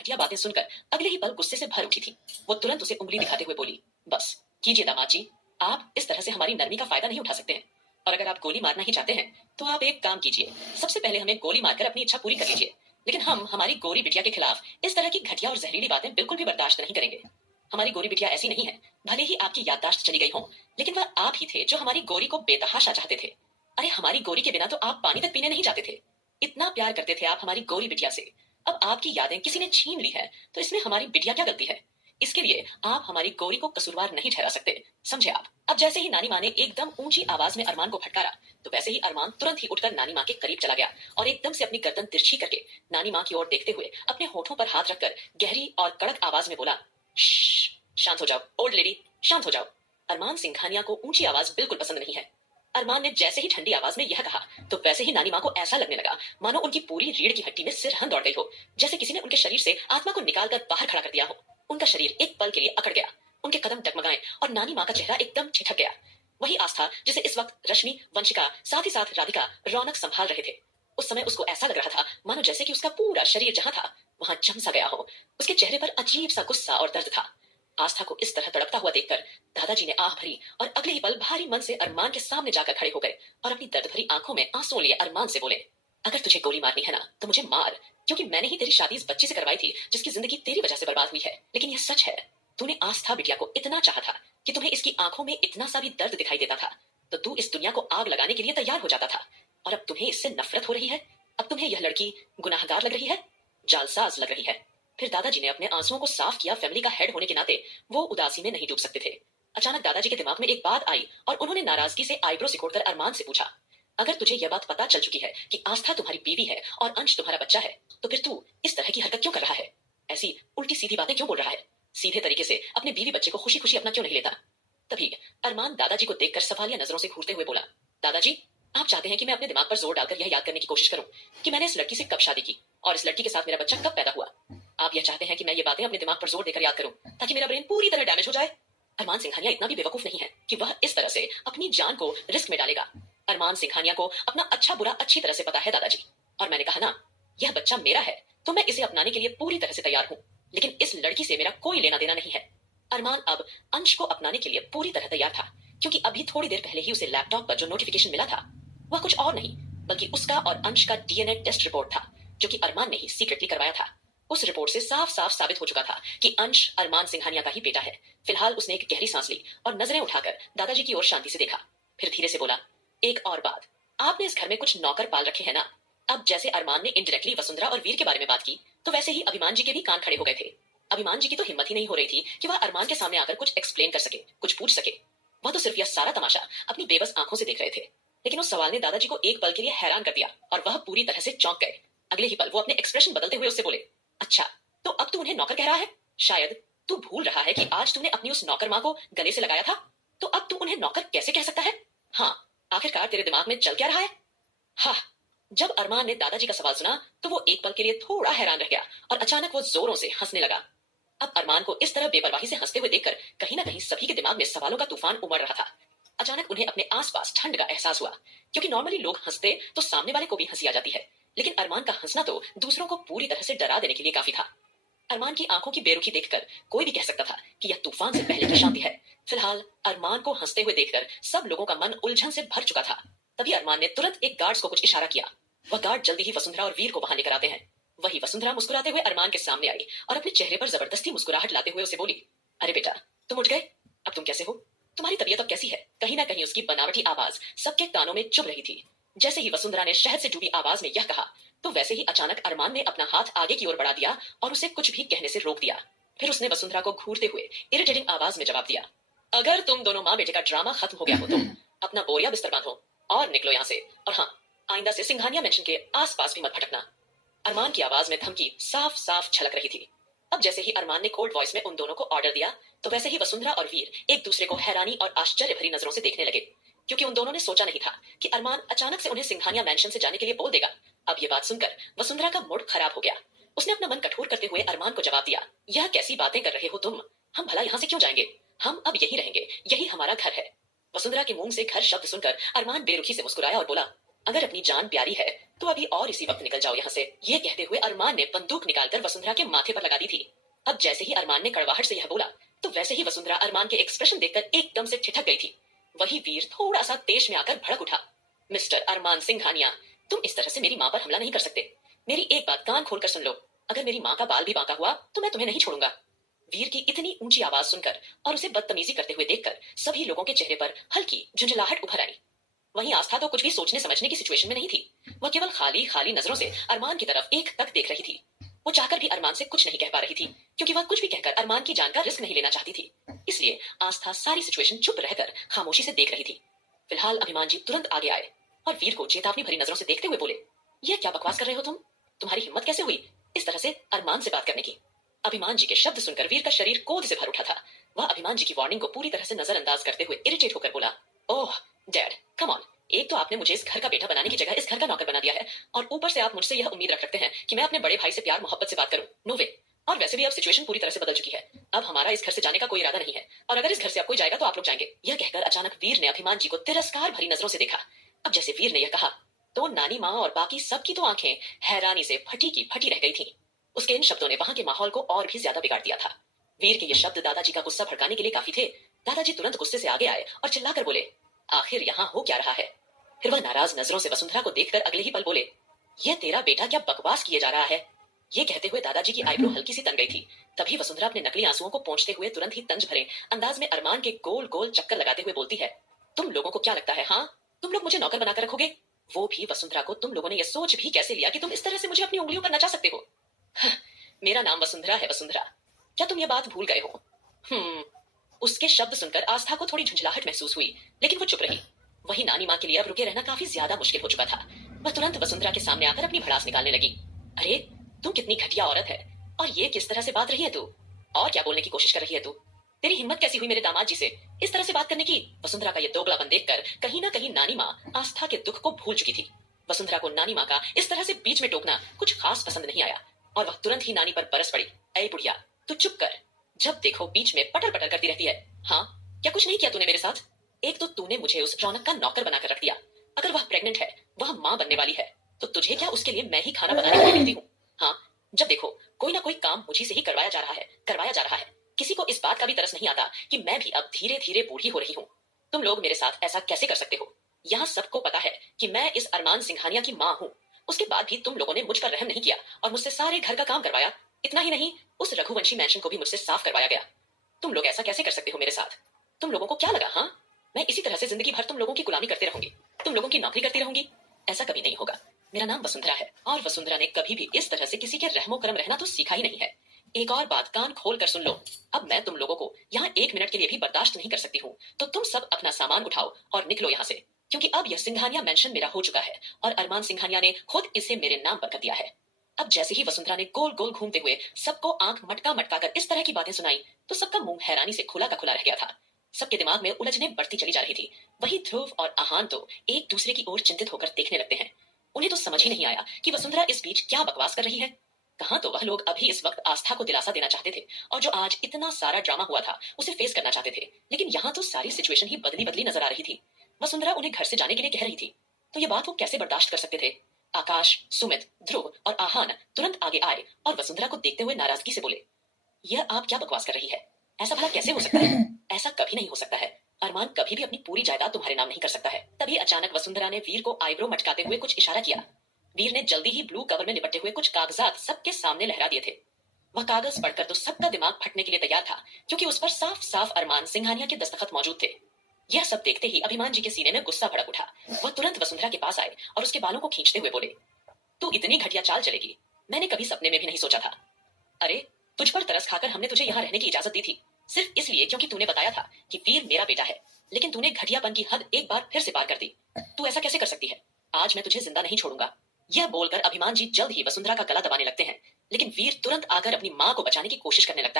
घटिया बातें सुनकर अगले ही पल गुस्से से भर उठी थी। वो तुरंत उसे उंगली दिखाते हुए बोली, बस कीजिए दामाद जी, आप इस तरह से हमारी नरमी का फायदा नहीं उठा सकते हैं। और अगर आप गोली मारना ही चाहते हैं तो आप एक काम कीजिए, सबसे पहले हमें गोली मारकर अपनी इच्छा पूरी कर लीजिए। लेकिन हम हमारी गोरी बिटिया के खिलाफ इस तरह की घटिया और जहरीली बातें बिल्कुल भी बर्दाश्त नहीं करेंगे। हमारी गोरी बिटिया ऐसी नहीं है, भले ही आपकी याददाश्त चली गई हो, लेकिन वह आप ही थे जो हमारी गोरी को बेतहाशा चाहते थे। अरे हमारी गोरी के बिना तो आप पानी तक पीने नहीं जाते थे। इतना प्यार करते थे आप हमारी गोरी बिटिया से। अब आपकी यादें किसी ने छीन ली है तो इसमें हमारी बिटिया क्या गलती है? इसके लिए आप हमारी गोरी को कसूरवार नहीं ठहरा सकते, समझे आप? अब जैसे ही नानी माँ ने एकदम ऊंची आवाज में अरमान को फटकारा तो वैसे ही अरमान तुरंत ही उठकर नानी माँ के करीब चला गया और एकदम से अपनी गर्दन तिरछी करके नानी माँ की ओर देखते हुए अपने होठों पर हाथ रखकर गहरी और कड़क आवाज में बोला, शांत हो जाओ ओल्ड लेडी, शांत हो जाओ। अरमान सिंघानिया को ऊंची आवाज बिल्कुल पसंद नहीं है। अरमान ने जैसे ही ठंडी आवाज में यह कहा तो वैसे ही नानी माँ को ऐसा लगने लगा मानो उनकी पूरी रीढ़ की हड्डी में सिरहन दौड़ गई हो, जैसे किसी ने उनके शरीर से आत्मा को निकालकर बाहर खड़ा कर दिया हो। उनका शरीर एक पल के लिए अकड़ गया, उनके कदम डगमगाए और नानी माँ का चेहरा एकदम छिटक गया। वही आस्था जिसे इस वक्त रश्मि, वंशिका, साथ ही साथ राधिका, रौनक संभाल रहे थे। उस समय उसको ऐसा लग रहा था मानो जैसे कि उसका पूरा शरीर जहां था वहां जम सा गया हो। उसके चेहरे पर अजीब सा गुस्सा और दर्द था। आस्था को इस तरह तड़पता हुआ देखकर दादाजी ने आह भरी और अगले ही पल भारी मन से अरमान के सामने जाकर खड़े हो गए और अपनी दर्द भरी आंखों में आंसू लिए अरमान से बोले, अगर तुझे गोली मारनी है ना तो मुझे मार, क्योंकि मैंने ही तेरी शादी इस बच्ची से करवाई थी जिसकी जिंदगी तेरी वजह से बर्बाद हुई है। लेकिन यह सच है, तूने आस्था बिटिया को इतना चाहा था कि तुम्हें इसकी आंखों में इतना सा भी दर्द दिखाई देता था तो तू इस दुनिया को आग लगाने के लिए तैयार हो जाता था। और अब तुम्हें इससे नफरत हो रही है, अब तुम्हें यह लड़की गुनाहगार लग रही है, जालसाज लग रही है। फिर दादाजी ने अपने आंसुओं को साफ किया। फैमिली का हेड होने के नाते वो उदासी में नहीं डूब सकते थे। अचानक दादाजी के दिमाग में एक बात आई और उन्होंने नाराजगी से आईब्रो सिकोड़कर अरमान से पूछा, अगर तुझे यह बात पता चल चुकी है कि आस्था तुम्हारी बीवी है और अंश तुम्हारा बच्चा है तो फिर तू इस तरह की हरकत क्यों कर रहा है? ऐसी उल्टी सीधी बातें क्यों बोल रहा है? सीधे तरीके से अपने बीवी बच्चे को खुशी खुशी अपना क्यों नहीं लेता? तभी अरमान दादाजी को देखकर सवालिया नजरों से घूरते हुए बोला, दादाजी, आप चाहते हैं कि मैं अपने दिमाग पर जोर डालकर यह याद करने की कोशिश करूं कि मैंने इस लड़की से कब शादी की और इस लड़की के साथ मेरा बच्चा कब पैदा हुआ? आप यह चाहते हैं कि मैं ये बातें अपने दिमाग पर जोर देकर याद करूं ताकि मेरा ब्रेन पूरी तरह डैमेज हो जाए? अरमान सिंघानिया इतना भी बेवकूफ नहीं है कि वह इस तरह से अपनी जान को रिस्क में डालेगा। अरमान सिंघानिया को अपना अच्छा बुरा अच्छी तरह से पता है दादाजी, और मैंने कहा ना, यह बच्चा मेरा है तो मैं इसे अपनाने के लिए पूरी तरह से तैयार हूं, लेकिन इस लड़की से मेरा कोई लेना देना नहीं है। अरमान अब अंश को अपनाने के लिए पूरी तरह तैयार था, क्योंकि अभी थोड़ी देर पहले ही उसे लैपटॉप पर जो नोटिफिकेशन मिला था वह कुछ और नहीं बल्कि उसका और अंश का डीएनए टेस्ट रिपोर्ट था, जो कि अरमान ने ही सीक्रेटली करवाया था। उस रिपोर्ट से साफ साफ साबित हो चुका था कि अंश अरमान सिंघानिया का ही बेटा है। फिलहाल उसने एक गहरी सांस ली और नजरें उठाकर दादाजी की ओर शांति से देखा। फिर धीरे से बोला, एक और बात, आपने इस घर में कुछ नौकर पाल रखे हैं ना? अब जैसे अरमान ने इनडायरेक्टली वसुंधरा और वीर के बारे में बात की तो वैसे ही अभिमान जी के भी कान खड़े हो गए थे। अभिमान जी की तो हिम्मत ही नहीं हो रही थी कि वह अरमान के सामने आकर कुछ एक्सप्लेन कर सके, कुछ पूछ सके। वह तो सिर्फ यह सारा तमाशा अपनी बेबस आंखों से देख रहे थे। लेकिन उस सवाल ने दादाजी को एक पल के लिए हैरान कर दिया और वह पूरी तरह से चौंक गए। अगले ही पल वो अपने एक्सप्रेशन बदलते हुए उससे बोले, अच्छा तो अब तू उन्हें नौकर कह रहा है? शायद तू भूल रहा है कि आज तूने अपनी उस नौकर माँ को गले से लगाया था, तो अब तू उन्हें नौकर कैसे कह सकता है? हाँ, आखिरकार तेरे दिमाग में चल क्या रहा है? हाँ। जब अरमान ने दादाजी का सवाल सुना तो वो एक पल के लिए थोड़ा हैरान रह गया और अचानक वो जोरों से हंसने लगा। अब अरमान को इस तरह बेपरवाही से हंसते हुए देखकर कहीं ना कहीं सभी के दिमाग में सवालों का तूफान उमड़ रहा था। अचानक उन्हें अपने आसपास ठंड का एहसास हुआ, क्योंकि नॉर्मली लोग हंसते तो सामने वाले को भी हंसी आ जाती है, लेकिन अरमान का हंसना तो दूसरों को पूरी तरह से डरा देने के लिए काफी था। अरमान की आंखों की बेरुखी देखकर कोई भी कह सकता था कि यह तूफान से पहले की शांति है। फिलहाल अरमान को हंसते हुए देखकर सब लोगों का मन उलझन से भर चुका था। तभी अरमान ने तुरंत एक गार्ड्स को कुछ इशारा किया। वह गार्ड जल्दी ही वसुंधरा और वीर को वहां लेकर आते हैं। वही वसुंधरा मुस्कुराते हुए अरमान के सामने आई और अपने चेहरे पर जबरदस्ती मुस्कुराहट लाते हुए उसे बोली, अरे बेटा, तुम उठ गए? अब तुम कैसे हो? तुम्हारी तबीयत अब कैसी है? कहीं ना कहीं उसकी बनावटी आवाज सबके कानों में चुभ रही थी। जैसे ही वसुंधरा ने शहद से डूबी आवाज में यह कहा तो वैसे ही अचानक अरमान ने अपना हाथ आगे की ओर बढ़ा दिया और उसे कुछ भी कहने से रोक दिया। फिर उसने वसुंधरा को घूरते हुए इरिटेटिंग आवाज में जवाब दिया, अगर तुम दोनों माँ बेटे का ड्रामा खत्म हो गया हो तो अपना बोरिया बिस्तर बांधो और निकलो यहाँ से, और हाँ, आइंदा से सिंघानिया मेंशन के आसपास भी मत भटकना। अरमान की आवाज में धमकी साफ साफ झलक रही थी। अब जैसे ही अरमान ने कोल्ड वॉइस में उन दोनों को ऑर्डर दिया तो वैसे ही वसुंधरा और वीर एक दूसरे को हैरानी और आश्चर्य भरी नजरों से देखने लगे, क्योंकि उन दोनों ने सोचा नहीं था कि अरमान अचानक से उन्हें सिंघानिया मैंशन से जाने के लिए बोल देगा। अब ये बात सुनकर वसुंधरा का मूड खराब हो गया। उसने अपना मन कठोर करते हुए अरमान को जवाब दिया, यह कैसी बातें कर रहे हो तुम? हम भला यहाँ से क्यों जाएंगे? हम अब यही रहेंगे, यही हमारा घर है। वसुंधरा के मुंह से घर शब्द सुनकर अरमान बेरुखी से मुस्कुराया और बोला, अगर अपनी जान प्यारी है तो अभी और इसी वक्त निकल जाओ यहाँ से। ये कहते हुए अरमान ने बंदूक निकालकर वसुंधरा के माथे पर लगा दी थी। अब जैसे ही अरमान ने कड़वाहट से यह बोला, तो वैसे ही वसुंधरा अरमान के एक्सप्रेशन देखकर एकदम से ठिठक गई थी। वही वीर थोड़ा सा तेज में आकर भड़क उठा। मिस्टर अरमान सिंघानिया, तुम इस तरह से मेरी माँ पर हमला नहीं कर सकते। मेरी एक बात कान खोलकर सुन लो, अगर मेरी माँ का बाल भी बांका हुआ तो मैं तुम्हें नहीं छोड़ूंगा। वीर की इतनी ऊंची आवाज सुनकर और उसे बदतमीजी करते हुए देखकर सभी लोगों के चेहरे पर हल्की झुंझलाहट उभर आई। वहीं आस्था तो कुछ भी सोचने समझने की सिचुएशन में नहीं थी। वह केवल खाली खाली नजरों से अरमान की तरफ एक तक देख रही थी। वो चाहकर भी अरमान से कुछ नहीं कह पा रही थी, क्योंकि वह कुछ भी कहकर अरमान की जान का रिस्क नहीं लेना चाहती थी। इसलिए आस्था सारी सिचुएशन चुप रहकर खामोशी से देख रही थी। फिलहाल अभिमान जी तुरंत आगे आए और वीर को चेतावनी भरी नजरों से देखते हुए बोले, यह क्या बकवास कर रहे हो तुम? तुम्हारी हिम्मत कैसे हुई इस तरह से अरमान से बात करने की? अभिमान जी के शब्द सुनकर वीर का शरीर क्रोध से भर उठा था। वह अभिमान जी की वार्निंग को पूरी तरह से नजरअंदाज करते हुए इरिटेट होकर बोला, ओह डैड, कम ऑन। एक तो आपने मुझे इस घर का बेटा बनाने की जगह इस घर का नौकर बना दिया है, और ऊपर से आप मुझसे यह उम्मीद रख रखते हैं कि मैं अपने बड़े भाई से प्यार मोहब्बत से बात करूं। नो वे। और वैसे भी अब सिचुएशन पूरी तरह से बदल चुकी है। अब हमारा इस घर से जाने का कोई इरादा नहीं है, और अगर इस घर से अब कोई जाएगा तो आप लोग जाएंगे। यह कहकर अचानक वीर ने अभिमान जी को तिरस्कार भरी नजरों से देखा। अब जैसे वीर ने यह कहा, तो नानी माँ और बाकी सबकी तो आंखें हैरानी से फटी की फटी रह गई थी। उसके इन शब्दों ने वहां के माहौल को और भी ज्यादा बिगाड़ दिया था। वीर के ये शब्द दादाजी का गुस्सा भड़काने के लिए काफी थे। दादाजी तुरंत गुस्से से आगे आए और चिल्लाकर बोले, आखिर यहाँ हो क्या रहा है? फिर वह नाराज नजरों से वसुंधरा को देखकर अगले ही पल बोले, यह तेरा बेटा क्या बकवास किए जा रहा है? ये कहते हुए दादाजी की आईब्रो हल्की सी तन गई थी। तभी वसुंधरा अपने नकली आंसुओं को पोंछते हुए तुरंत ही तंज भरे अंदाज में अरमान के गोल गोल चक्कर लगाते हुए बोलती है, तुम लोगों को क्या लगता है, हाँ, तुम लोग मुझे नौकर बनाकर रखोगे? वो भी वसुंधरा को तुम लोगों ने यह सोच भी कैसे लिया कि तुम इस तरह से मुझे अपनी उंगलियों पर नचा सकते हो? मेरा नाम वसुंधरा है वसुंधरा, क्या तुम ये बात भूल गए हो? उसके शब्द सुनकर आस्था को थोड़ी झुंझलाहट महसूस हुई, लेकिन वो चुप रही। वही नानी माँ के लिए अब रुके रहना काफी ज्यादा मुश्किल हो चुका था। वह तुरंत वसुंधरा के सामने आकर अपनी भड़ास निकालने लगी। अरे तुम कितनी घटिया औरत है, और ये किस तरह से बात रही है तू? और क्या बोलने की कोशिश कर रही है तू? तेरी हिम्मत कैसी हुई मेरे दामाद जी से इस तरह से बात करने की? वसुंधरा का ये दोगलापन देखकर कहीं ना कहीं नानी माँ आस्था के दुख को भूल चुकी थी। वसुंधरा को नानी माँ का इस तरह से बीच में टोकना कुछ खास पसंद नहीं आया, और वह तुरंत ही नानी पर बरस पड़ी। ऐ बुढ़िया, तू चुप कर, जब देखो बीच में पटर पटर करती रहती है। हाँ, क्या कुछ नहीं किया तूने मेरे साथ? एक तो तूने मुझे उस रौनक का नौकर बनाकर रख दिया। अगर वह प्रेग्नेंट है, वह माँ बनने वाली है, तो तुझे क्या उसके लिए मैं ही खाना बनाने को कहती हूँ? हाँ, जब देखो कोई ना कोई काम मुझी से ही करवाया जा रहा है। किसी को इस बात का भी तरस नहीं आता कि मैं भी अब धीरे धीरे बूढ़ी हो रही हूँ। तुम लोग मेरे साथ ऐसा कैसे कर सकते हो? यहाँ सबको पता है कि मैं इस अरमान सिंघानिया की माँ हूँ। उसके बाद भी तुम लोगों ने मुझ पर रहम नहीं किया और मुझसे सारे घर का काम करवाया। इतना ही नहीं, उस रघुवंशी मैंशन को भी मुझसे साफ करवाया गया। तुम लोग ऐसा कैसे कर सकते हो मेरे साथ? तुम लोगों को क्या लगा, हाँ, मैं इसी तरह से जिंदगी भर तुम लोगों की गुलामी करती रहूंगी, तुम लोगों की नौकरी करती रहूंगी? ऐसा कभी नहीं होगा। मेरा नाम वसुंधरा है, और वसुंधरा ने कभी भी इस तरह से किसी के रहमो करम रहना तो सीखा ही नहीं है। एक और बात कान खोल कर सुन लो, अब मैं तुम लोगों को यहाँ 1 मिनट के लिए भी बर्दाश्त नहीं कर सकती हूँ। तो तुम सब अपना सामान उठाओ और निकलो यहाँ से, क्योंकि अब यह सिंघानिया मैंशन मेरा हो चुका है, और अरमान सिंघानिया ने खुद इसे मेरे नाम पर कर दिया है। अब जैसे ही वसुंधरा ने गोल गोल घूमते हुए सबको आंख मटका मटका कर इस तरह की बातें सुनाई, तो सबका मुंह हैरानी से खुला का खुला रह गया था। सबके दिमाग में उलझने बढ़ती चली जा रही थी। वही ध्रुव और आहान तो एक दूसरे की ओर चिंतित होकर देखने लगते हैं। उन्हें तो समझ ही नहीं आया कि वसुंधरा इस बीच क्या बकवास कर रही है। कहाँ तो वह लोग अभी इस वक्त आस्था को दिलासा देना चाहते थे, और जो आज इतना सारा ड्रामा हुआ था उसे फेस करना चाहते थे, लेकिन यहाँ तो सारी सिचुएशन ही बदली बदली नजर आ रही थी। वसुंधरा उन्हें घर से जाने के लिए कह रही थी, तो ये बात वो कैसे बर्दाश्त कर सकते थे? आकाश, सुमित, ध्रुव और आहान तुरंत आगे आए और वसुंधरा को देखते हुए नाराजगी से बोले, यह आप क्या बकवास कर रही है? ऐसा भला कैसे हो सकता है? ऐसा कभी नहीं हो सकता है। अरमान कभी भी अपनी पूरी जायदाद तुम्हारे नाम नहीं कर सकता है। तभी अचानक वसुंधरा ने वीर को आईब्रो मटकाते हुए कुछ इशारा किया। वीर ने जल्दी ही ब्लू कवर में लिपटे हुए कुछ कागजात सबके सामने लहरा दिए थे। वह कागज पढ़कर तो सबका दिमाग फटने के लिए तैयार था, क्योंकि उस पर साफ साफ अरमान सिंघानिया के दस्तखत मौजूद थे। यह सब देखते ही अभिमान जी के सीने में गुस्सा भड़क उठा। वह तुरंत वसुंधरा के पास आए और उसके बालों को खींचते हुए बोले, तू इतनी घटिया चाल चलेगी, मैंने कभी सपने में भी नहीं सोचा था। अरे, तुझ पर तरस खाकर हमने तुझे यहाँ रहने की इजाजत दी थी, सिर्फ इसलिए क्योंकि तूने बताया था कि वीर मेरा बेटा है, लेकिन तूने घटियापन की हद एक बार फिर से पार कर दी। तू ऐसा कैसे कर सकती है? आज मैं तुझे जिंदा नहीं छोड़ूंगा। यह बोलकर अभिमान जी जल्द ही वसुंधरा का गला दबाने लगते हैं, लेकिन वीर तुरंत आकर अपनी माँ को बचाने की कोशिश करने लगता है।